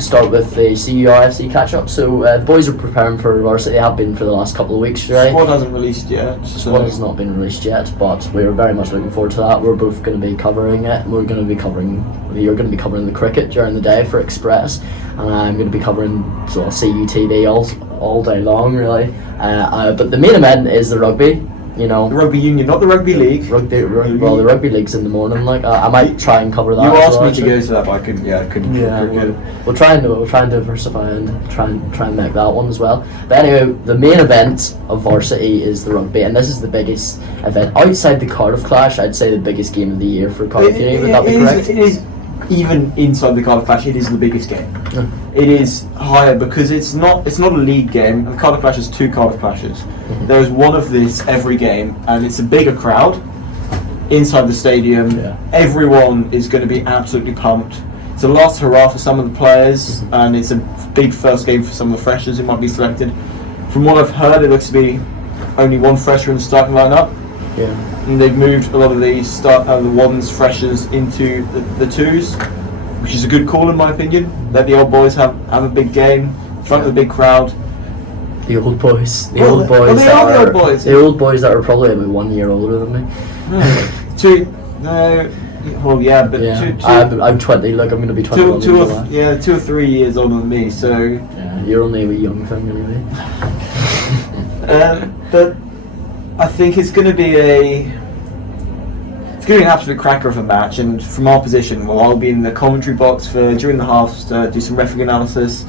Start with the CURFC catch-up. So the boys are preparing for varsity. They have been for the last couple of weeks, right? Squad hasn't released yet. Squad has not been released yet, but we're very much looking forward to that. We're both going to be covering it. You're going to be covering the cricket during the day for Express, and I'm going to be covering CUTV all day long, really. But the main event is the rugby. You know, the rugby union, not the rugby league. The rugby league's in the morning. Like I might try and cover that. You asked me to go to that, but I couldn't. Yeah, I couldn't. Yeah, we'll try and diversify and try and make that one as well. But anyway, the main event of varsity is the rugby, and this is the biggest event outside the Cardiff clash. I'd say the biggest game of the year for Cardiff Uni. Would that be correct? It is. Even inside the Cardiff clash, it is the biggest game. Yeah. It is higher because it's not a league game. The Cardiff clash has 2 Cardiff clashes. Mm-hmm. There is one of this every game, and it's a bigger crowd inside the stadium. Yeah. Everyone is going to be absolutely pumped. It's a last hurrah for some of the players, and it's a big first game for some of the freshers who might be selected. From what I've heard, it looks to be only one fresher in the starting lineup. Yeah. And they've moved a lot of the ones freshers into the 2s, which is a good call in my opinion. Let the old boys have a big game in front of the big crowd. The old boys. The old boys that are probably about 1 year older than me. I'm 20. Look, I'm going to be 21. 2 or 3 years older than me. So yeah, you're only a wee young thing, really. But I think it's going to be an absolute cracker of a match, and from our position, I'll be in the commentary box during the halves to do some referee analysis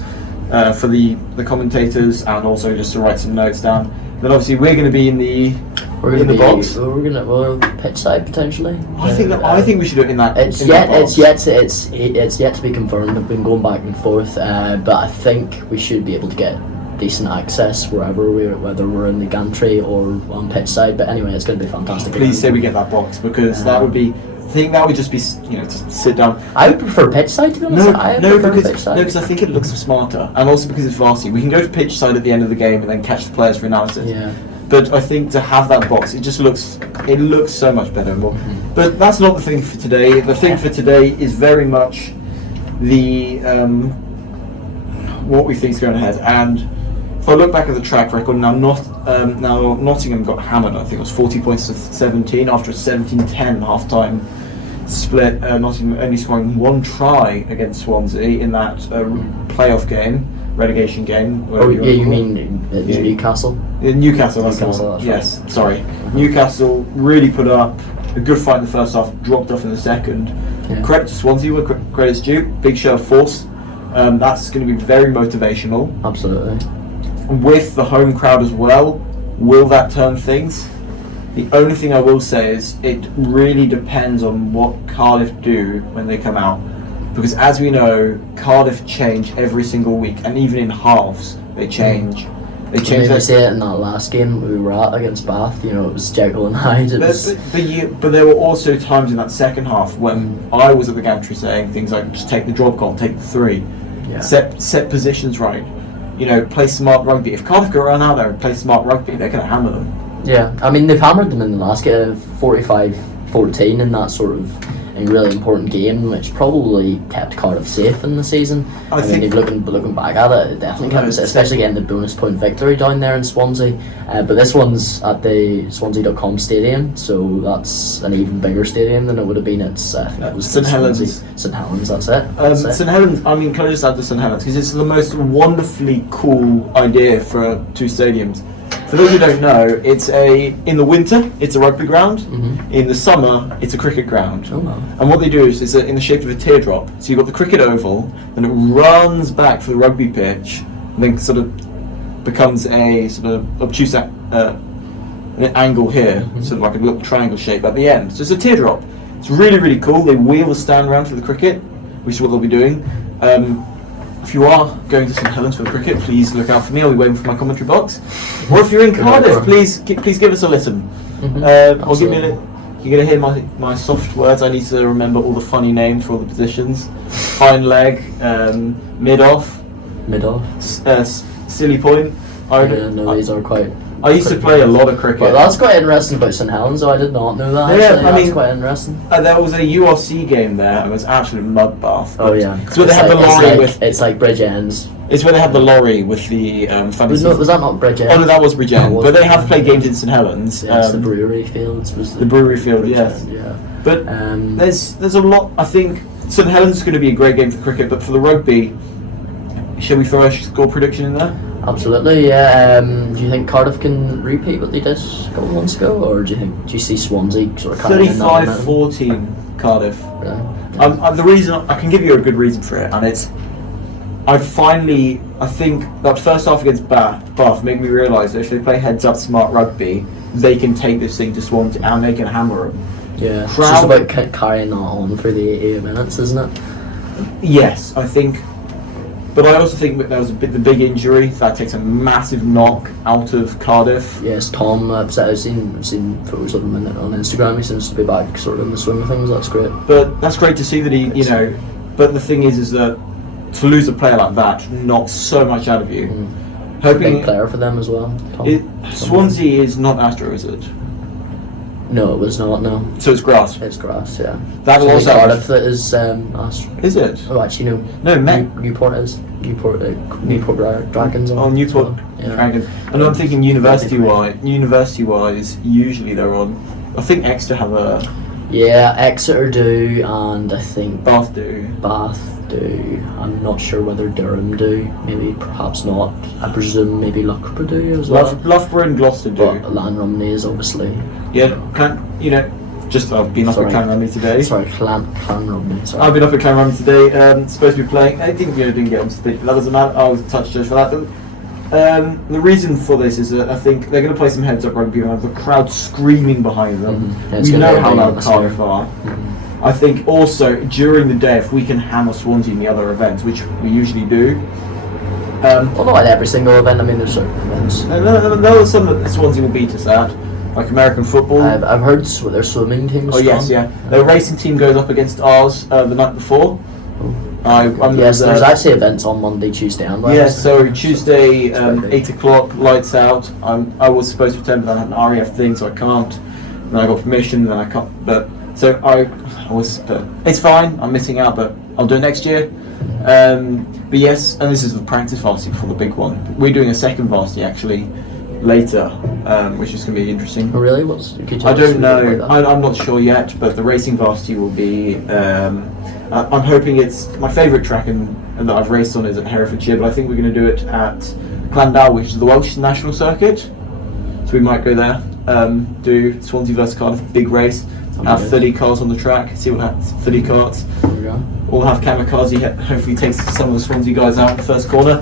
for the commentators, and also just to write some notes down. Then obviously we're going to be in the box. We're pitch side potentially. I think we should do it in that. It's yet to be confirmed. We've been going back and forth, but I think we should be able to get decent access whether we're in the gantry or on pitch side. But anyway, it's going to be fantastic. Please say we get that box, because that would be. I think that would just be, to sit down. I would prefer pitch side, to be honest. Because I think it looks smarter, and also because it's varsity. We can go to pitch side at the end of the game and then catch the players for analysis. Yeah. But I think to have that box, it looks so much better. Mm-hmm. But that's not the thing for today. The thing for today is very much the what we think is going ahead. And if I look back at the track record, now Nottingham got hammered. I think it was 40 points to 17 after a 17-10 half-time split. Nottingham only scoring 1 try against Swansea in that playoff game, relegation game. You mean Newcastle? Newcastle, that's right. Yes, sorry. Newcastle really put up a good fight in the first half, dropped off in the second. Yeah. Credit to Swansea where credit's due. Big show of force. That's going to be very motivational. Absolutely. With the home crowd as well, will that turn things? The only thing I will say is it really depends on what Cardiff do when they come out, because as we know, Cardiff change every single week, and even in halves they change. They change. They say it in that last game we were at against Bath. It was Jekyll and Hyde. But there were also times in that second half when I was at the gantry saying things like, just take the drop goal, take the 3, set positions right. Play smart rugby. If Cardiff go around out there and play smart rugby, they're going to hammer them. Yeah, I mean, they've hammered them in the last game, 45-14 in that sort of a really important game, which probably kept Cardiff safe in the season. I think looking back at it, it definitely kept us, especially getting the bonus point victory down there in Swansea. But this one's at the Swansea.com stadium, so that's an even bigger stadium than it would have been at St Helens. St Helens, that's it. St Helens. Can I just add to St Helens, because it's the most wonderfully cool idea for 2 stadiums. For those who don't know, in the winter it's a rugby ground. Mm-hmm. In the summer it's a cricket ground. Oh, wow. And what they do is in the shape of a teardrop. So you've got the cricket oval, then it runs back for the rugby pitch, and then sort of becomes a sort of obtuse an angle here, sort of like a little triangle shape at the end. So it's a teardrop. It's really, really cool. They wheel the stand around for the cricket, which is what they'll be doing. If you are going to St Helens for the cricket, please look out for me. I'll be waiting for my commentary box. Or if you're in Cardiff, please give us a listen. I'll give you you're going to hear my soft words. I need to remember all the funny names for all the positions. Fine leg, mid-off, silly point. These are quite. I used to play a lot of cricket. Well, that's quite interesting about St Helens, though. I did not know that. Yeah, Actually. That's mean, quite interesting. There was a URC game there. It was absolute mudbath. Oh yeah. It's where they had the lorry with. It's like Bridge Ends. It's where they had the lorry with the Was that not Bridge Ends? Oh no, that was Bridge End. But they have played games in St Helens. Yeah, it's the Brewery Fields. Was the Brewery Field, Bridge yes. End, yeah. But there's a lot. I think St Helens is going to be a great game for cricket, but for the rugby, shall we throw a score prediction in there? Absolutely, yeah. Do you think Cardiff can repeat what they did a couple of months ago, or do you see Swansea sort of carrying in that 35-14 Cardiff. Yeah. The reason I can give you a good reason for it, and it's I think that first half against Bath made me realise that if they play heads up smart rugby, they can take this thing to Swansea and they can hammer them. Yeah, it's just about carrying that on for the 88 minutes, isn't it? Yes, I think. But I also think that there was the big injury that takes a massive knock out of Cardiff. Yes, Tom. I've seen photos of him on Instagram. He seems to be back sort of in the swing of things. That's great. But that's great to see that he, But the thing is that to lose a player like that knocks so much out of you. Hoping big player for them as well. Swansea is not Astro, is it? No, it was not. No. So it's grass. It's grass. Yeah. That so also Cardiff that is Astro. Is it? Oh, actually no. No, Newport is Newport Dragons. Oh, Newport Dragons. And I'm thinking university wise, usually they're on. I think Exeter have a. Yeah, Exeter do, and I think Bath do. I'm not sure whether Durham do. Maybe, perhaps not. I presume maybe Loughborough do as well. Loughborough and Gloucester do. But Llanrumney is obviously. Yeah, just I've been up at Clanrumney today. Sorry, Clanrumney. Sorry. I've been up at Clanrumney today. Supposed to be playing. I didn't get on stage, but that doesn't matter. I was touch judge for that. The reason for this is that I think they're going to play some heads up rugby and have the crowd screaming behind them. Yeah, we know how loud Cardiff are. I think also during the day, if we can hammer Swansea in the other events, which we usually do. Well, not at every single event. I mean, there's certain events. There are some that Swansea will beat us at, like American football. I've heard their swimming team is strong. Yes, yeah. Their racing team goes up against ours the night before. Yes, there's actually events on Monday, Tuesday, and Wednesday. Yeah, so Tuesday, 8 o'clock, lights out. I was supposed to attend, but I had an RAF thing, so I can't. Then I got permission, then I can't. But it's fine. I'm missing out, but I'll do it next year. But yes, and this is the practice varsity before the big one. We're doing a second varsity actually later, which is going to be interesting. Oh, really? I don't know. I'm not sure yet, but the racing varsity will be. I'm hoping it's my favourite track that I've raced on is at Herefordshire, but I think we're going to do it at Clandal, which is the Welsh National Circuit. So we might go there, do Swansea vs Cardiff, big race. Have 30 cars on the track. See what happens. 30 carts. There we go. We'll have kamikaze. Hopefully, takes some of the Swansea guys out in the first corner.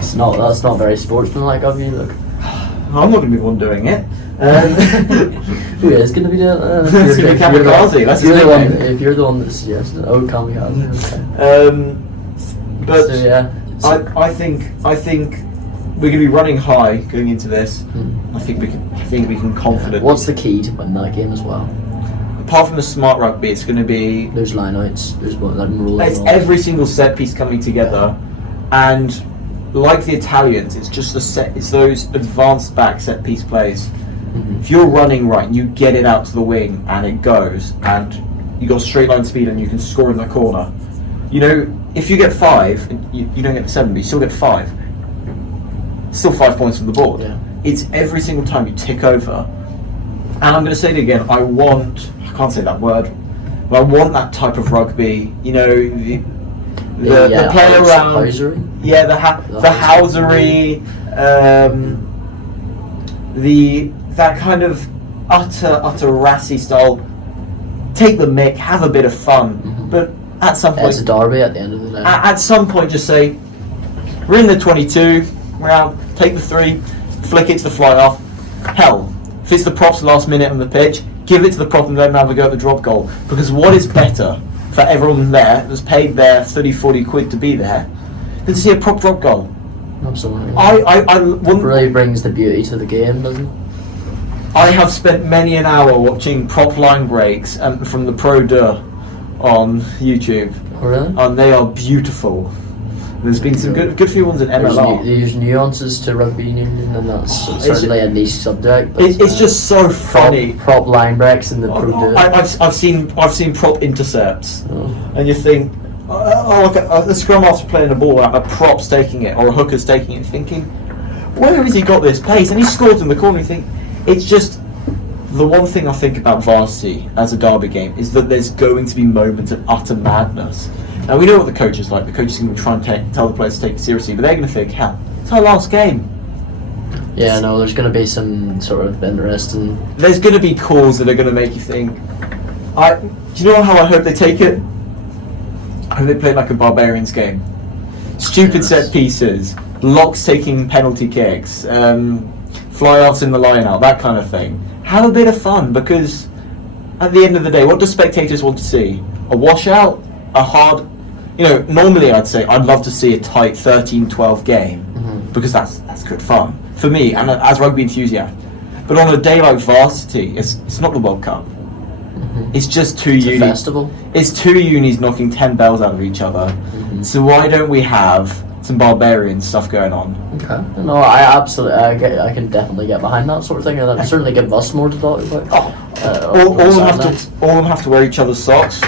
That's not very sportsmanlike of you. Look, I'm not going to be the one doing it. Who is going to be doing it? It's going to be kamikaze. That's his nickname. If you're the one that suggested it, kamikaze. Okay. But so, yeah. I think we're going to be running high going into this. I think we can confidently. What's the key to win that game as well? Apart from the smart rugby, it's going to be. There's lineouts. There's rolling. It's every single set piece coming together, and like the Italians, it's just it's those advanced back set piece plays. If you're running right, you get it out to the wing and it goes, and you got straight line speed and you can score in the corner. If you get 5, you don't get 7, but you still get 5. Still 5 points from the board. Yeah. It's every single time you tick over. And I'm going to say it again, I can't say that word, but I want that type of rugby, the play around, housery? Yeah, the housery, that kind of utter rassy style, take the mick, have a bit of fun, but at some point... It's a derby at the end of the day. At some point just say, we're in the 22, we're out, take the 3, flick it to the fly off. Hell, if it's the props last minute on the pitch, give it to the prop and let them have a go at the drop goal. Because what is better for everyone there that's paid their 30-40 quid to be there than to see a prop drop goal? Absolutely. It really brings the beauty to the game, doesn't it? I have spent many an hour watching prop line breaks from the Pro 2 on YouTube. Oh, really? And they are beautiful. There's been some good few ones in MLR. There's nuances to rugby union, and that's certainly a niche subject. But, it's just so funny. Prop line breaks in the Pro. I've seen prop intercepts, and you think, look at the scrum master playing the ball, a prop's taking it or a hooker's taking it, thinking, where has he got this pace? And he scores in the corner. You think it's just. The one thing I think about Varsity as a derby game is that there's going to be moments of utter madness. Now we know what the coach is like. The coach is going to try and tell the players to take it seriously, but they're going to think, hell, it's our last game. Yeah, no, there's going to be some sort of interesting... There's going to be calls that are going to make you think... Do you know how I hope they take it? I hope they play it like a Barbarians game. Stupid set pieces, locks taking penalty kicks, fly-offs in the line-out, that kind of thing. Have a bit of fun, because at the end of the day, what do spectators want to see? A washout? A hard... normally I'd say I'd love to see a tight 13-12 game, because that's good fun for me and as rugby enthusiast. But on a day like Varsity, it's not the World Cup. It's just two unis. Festival. It's two unis knocking 10 bells out of each other. So why don't we have some barbarian stuff going on? Okay. No, I can definitely get behind that sort of thing, and that certainly give us more to talk about. All of them have to wear each other's socks.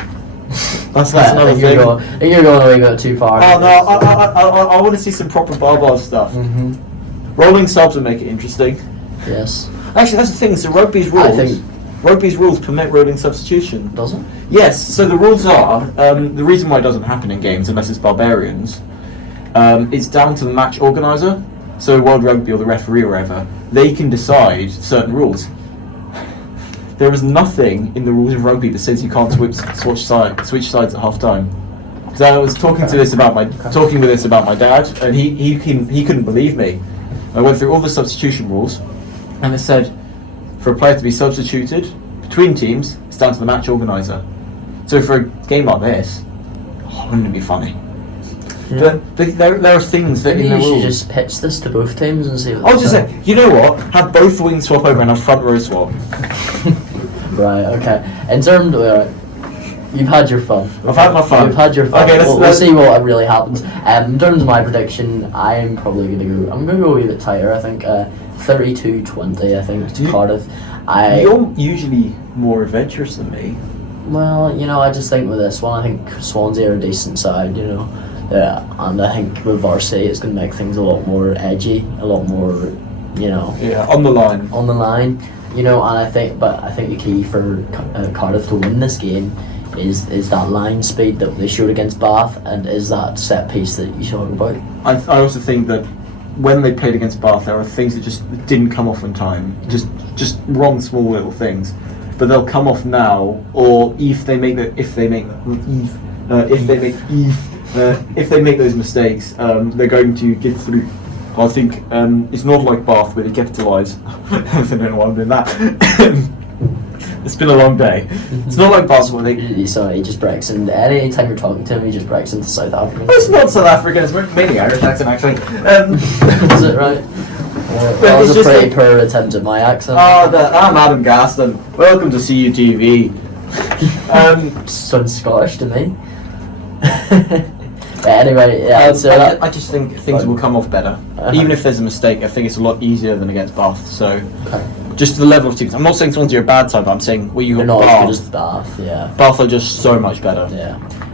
That's another thing. You're going a wee bit too far. Oh no, I want to see some proper bar stuff. Rolling subs would make it interesting. Yes. Actually, that's the thing. So rugby's rules permit rolling substitution. Does it? Yes. So the rules are the reason why it doesn't happen in games unless it's barbarians. It's down to the match organizer. So World Rugby or the referee or whatever, they can decide certain rules. There is nothing in the rules of rugby that says you can't switch sides at half time. Because I was talking with this about my dad, and he couldn't believe me. I went through all the substitution rules, and it said for a player to be substituted between teams, it's down to the match organizer. So for a game like this, wouldn't it be funny? Yeah. But there are things that in the rules. You should just pitch this to both teams and see what I was just saying, you know what? Have both the wings swap over and have front row swap. Right, okay. In terms of... you've had your fun. I've had my fun. You've had your fun. Okay, we'll see what really happens. In terms of my prediction, I'm probably going to go... I'm going to go a wee bit tighter, I think. 32-20, I think, to Cardiff. You're usually more adventurous than me. Well, I just think with this one, I think Swansea are a decent side, and I think with Varsity, it's going to make things a lot more edgy, a lot more, Yeah, on the line. On the line, and I think the key for Cardiff to win this game is that line speed that they showed against Bath, and is that set piece that you talk about. I also think that when they played against Bath, there are things that just didn't come off in time, just wrong small little things, but they'll come off now, or if they make those mistakes, they're going to get through. I think it's not like Bath where they capitalise. I don't know why I'm doing that. It's been a long day. It's not like Bath where they... Sorry, he just breaks in. Any time you're talking to him, he just breaks into South African. It's not South African, it's mainly Irish accent actually. Is it right? That was a pretty poor attempt at my accent. I'm Adam Gaston. Welcome to CUTV. Sounds Scottish to me. Anyway, yeah. I just think things will come off better. Even if there's a mistake, I think it's a lot easier than against Bath. So, just the level of teams. I'm not saying Swansea are a bad side, but I'm saying where you got not Bath. as good as Bath, yeah. Bath are just so much better. Yeah.